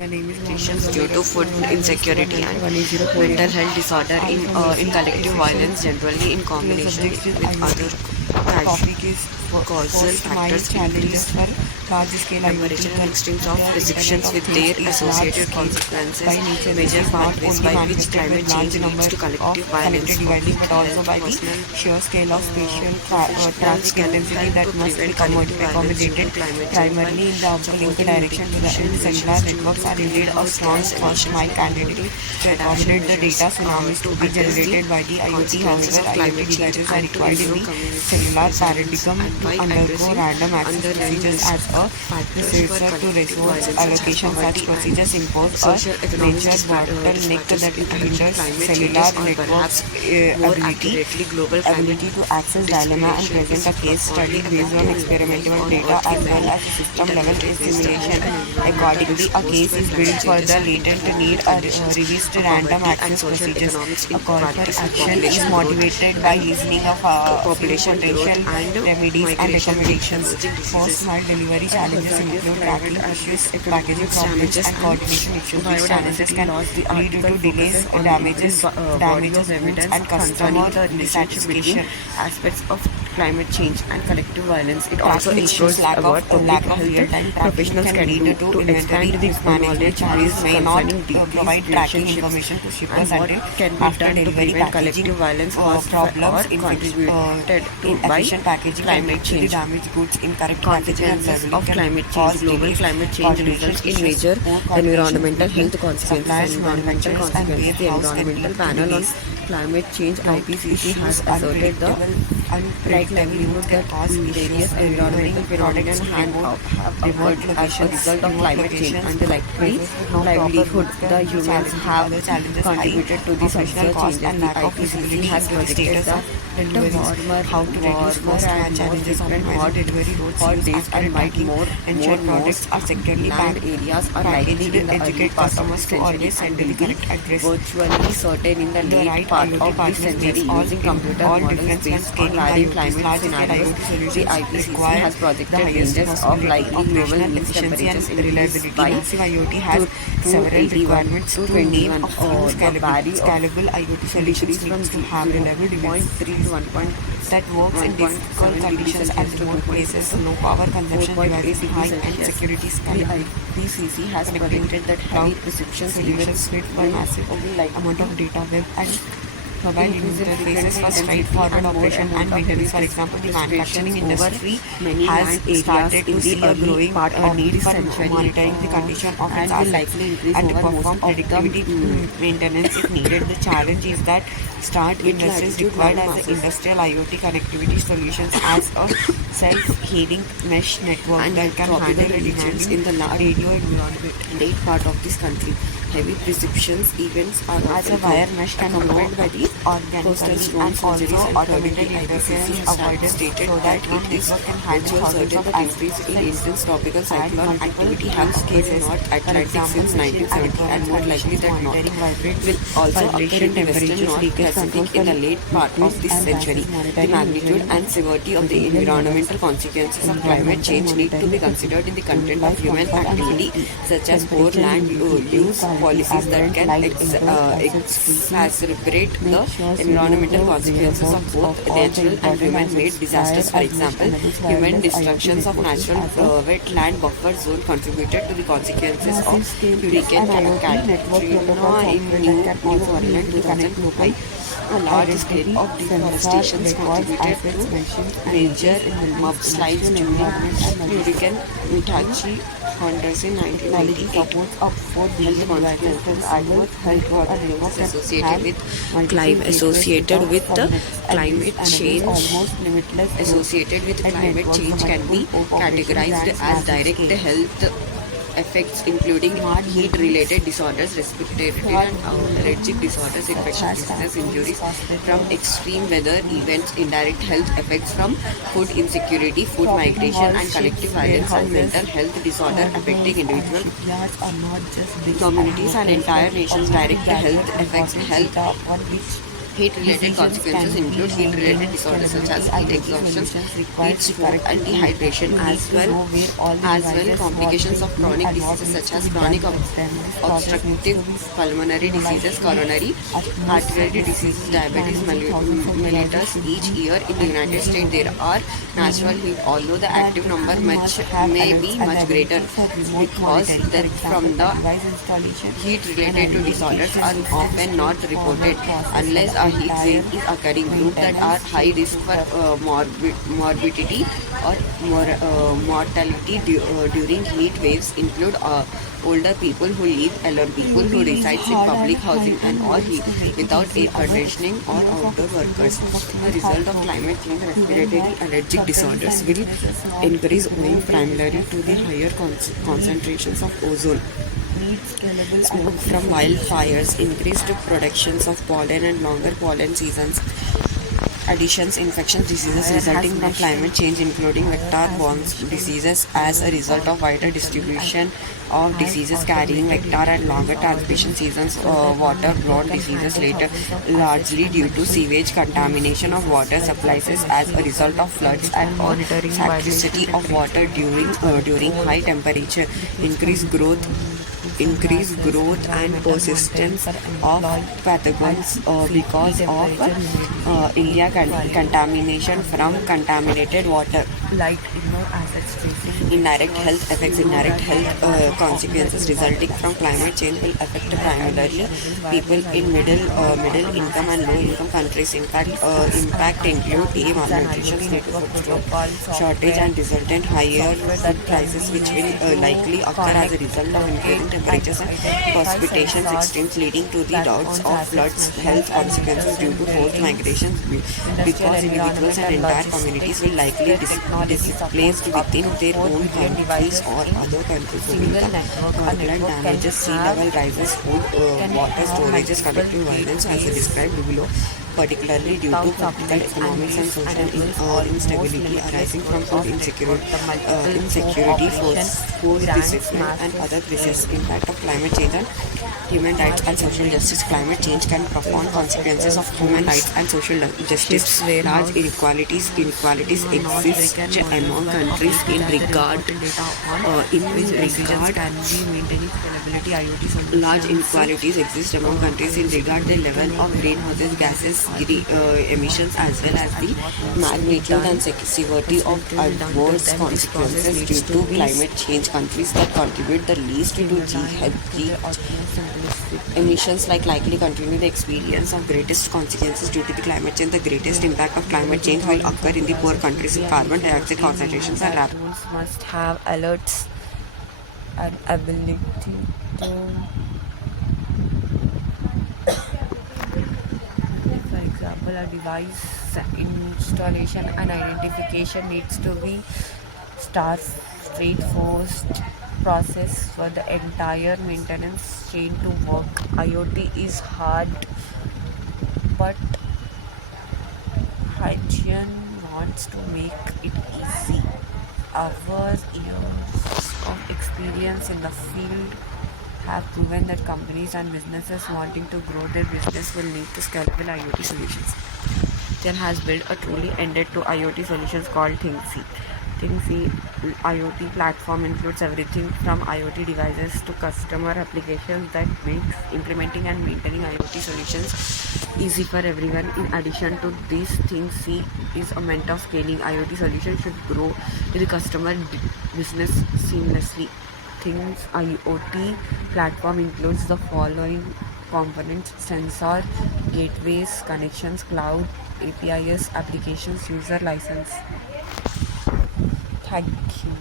Restrictions due to food insecurity and mental health disorder in collective violence, generally in combination with other causal factors, increased temperature and extremes of restrictions with their associated consequences, major pathways by which climate change leads to collective violence, public health, personal mental can help prevent collective violence due to climate change by supporting mitigation measures to lead a strong emissions technology adaptation measures to address the consequences of climate change and to improve community resilience, and by addressing underlying risk factors for collective violence such as poverty and social economic disparities, factors influencing climate changes, or perhaps more accurately global climate discrimination is profoundly affecting environmental poverty, maldevelopment, wastage and environmental exposure, climate change is leading to new conditions for poverty and social economic inequalities with population growth and migration, emerging diseases, climate economic damages and biodiversity loss. The article focuses on the body of evidence concerning the relationship aspects of climate change and collective violence. It also explores what public health professionals can do to expand the knowledge base concerning these relationships and what can be done to prevent collective violence caused or contributed to by climate change. Consequences of climate change. Global climate change results in major environmental health consequences and environmental consequences. The Environmental Panel on Climate Change (IPCC) has asserted the right livelihood that various environmental phenomena have occurred as a result of climate change, and the likely livelihood the humans have contributed to these observed changes. The IPCC has projected that the warmer and more frequent hot days and more land areas are likely in the early part of the century and will be virtually certain in the late part of this century using computer models based on varying climate scenarios. The IPCC has projected ranges of likely global mean temperatures increase by 281 to 21. The valley of decrease from 0.3 to 1. That works in difficult conditions at remote places, low power consumption, devices, high and security scan. The IPCC has predicted that heavy precipitation Solutions need for massive amount of data, web and mobile interfaces for straightforward operation and maintenance. For example, the manufacturing industry has started to see a growing need for monitoring the condition of its assets and to perform predictivity maintenance if needed. The challenge is that start industries required as the industrial IoT connectivity solutions as a self-healing mesh network that can handle the demands in the radio environment. Late part of this country, heavy precipitation events are As a wire mesh can accompanied by the coastal organically storm and surgeries also and automated community interference IPCC avoided stated so that that it is network can handle virtual thousands certain of that increase in intense tropical cyclone activity has occurred in North Atlantic since 1970 and more likely that not will also occur in the western North Pacific in the late part of this century. The magnitude and severity of the environmental consequences of climate change need to be considered in the content of human activity, such as poor land use policies that can exacerbate the environmental consequences of both natural and human-made disasters. For example, human destructions of natural wetland buffer zone contributed to the consequences of Hurricane Katrina in New Orleans 2005. A large scale of deforestation contributed to major mudslides during Hurricane Mitachi Honduras in 1998. Associated with the climate change can be categorized as direct health effects including heat-related disorders, respiratory and allergic disorders, infectious diseases, injuries from extreme weather events, indirect health effects from food insecurity, food migration and collective violence, and mental health disorder affecting individual communities and entire nations. Direct health effects Heat-related consequences include heat-related disorders such as heat exhaustion, heat stroke, and dehydration, as well complications of chronic diseases such as chronic obstructive pulmonary diseases, coronary artery diseases, diabetes mellitus. Each year in the United States, there are natural heat, although the active number may be much greater because death from the heat related to disorders are often not reported unless a heat wave is occurring. Groups that are high risk for morbidity or mortality during heat waves include older people who live alone, people who reside in public housing, and or without air conditioning, or outdoor workers. The result of climate change, respiratory allergic disorders will increase owing primarily to the higher concentrations of ozone. Smoke from wildfires, increased productions of pollen and longer pollen seasons, additions, infectious diseases resulting from climate change, including vector-borne diseases as a result of wider distribution of diseases carrying vector and longer transmission seasons, water-borne diseases later, largely due to sewage contamination of water supplies as a result of floods and scarcity of water during high temperature, increased growth and persistence of pathogens because of contamination from contaminated water. Indirect health effects. Indirect health consequences resulting from climate change will affect primarily people in middle income and low income countries. Impact include malnutrition, food shortage, and resultant higher food prices, which will likely occur as a result of increasing temperatures and precipitations extremes, leading to the doubts of floods. Health consequences due to forced migrations, because individuals and entire communities will likely displaced within their own countries or other countries. Wetland damages, sea level rises, food, water storages, collective violence as described below, particularly due to political, economic, and social instability arising from food insecurity, forced displacement, and other crises. Impact of climate change on human rights and social justice. Climate change can profound consequences of human rights and social justice. Large inequalities exist among countries in regard. Large inequalities exist among countries in regard the level of greenhouse gases emissions, as well as the magnitude and severity of adverse consequences due to climate change. Countries that contribute the least to emissions likely continue the experience of greatest consequences due to the climate change. The greatest impact of climate change will occur in the poor countries. Carbon dioxide concentrations are rapid. Must have alerts and ability to, for example, a device installation and identification needs to be straightforward process for the entire maintenance chain to work. IoT is hard, but Hygiene wants to make it easy. Our years of experience in the field have proven that companies and businesses wanting to grow their business will need to scalable IoT solutions. Then has built a truly end-to-end IoT solutions called ThingSee. ThingSee IoT platform includes everything from IoT devices to customer applications that makes implementing and maintaining IoT solutions easy for everyone. In addition to this, ThingSee is a meant of scaling IoT solutions should grow to the customer business seamlessly. Things IoT platform includes the following components: sensor, gateways, connections, cloud, APIs, applications, user license. Thank you.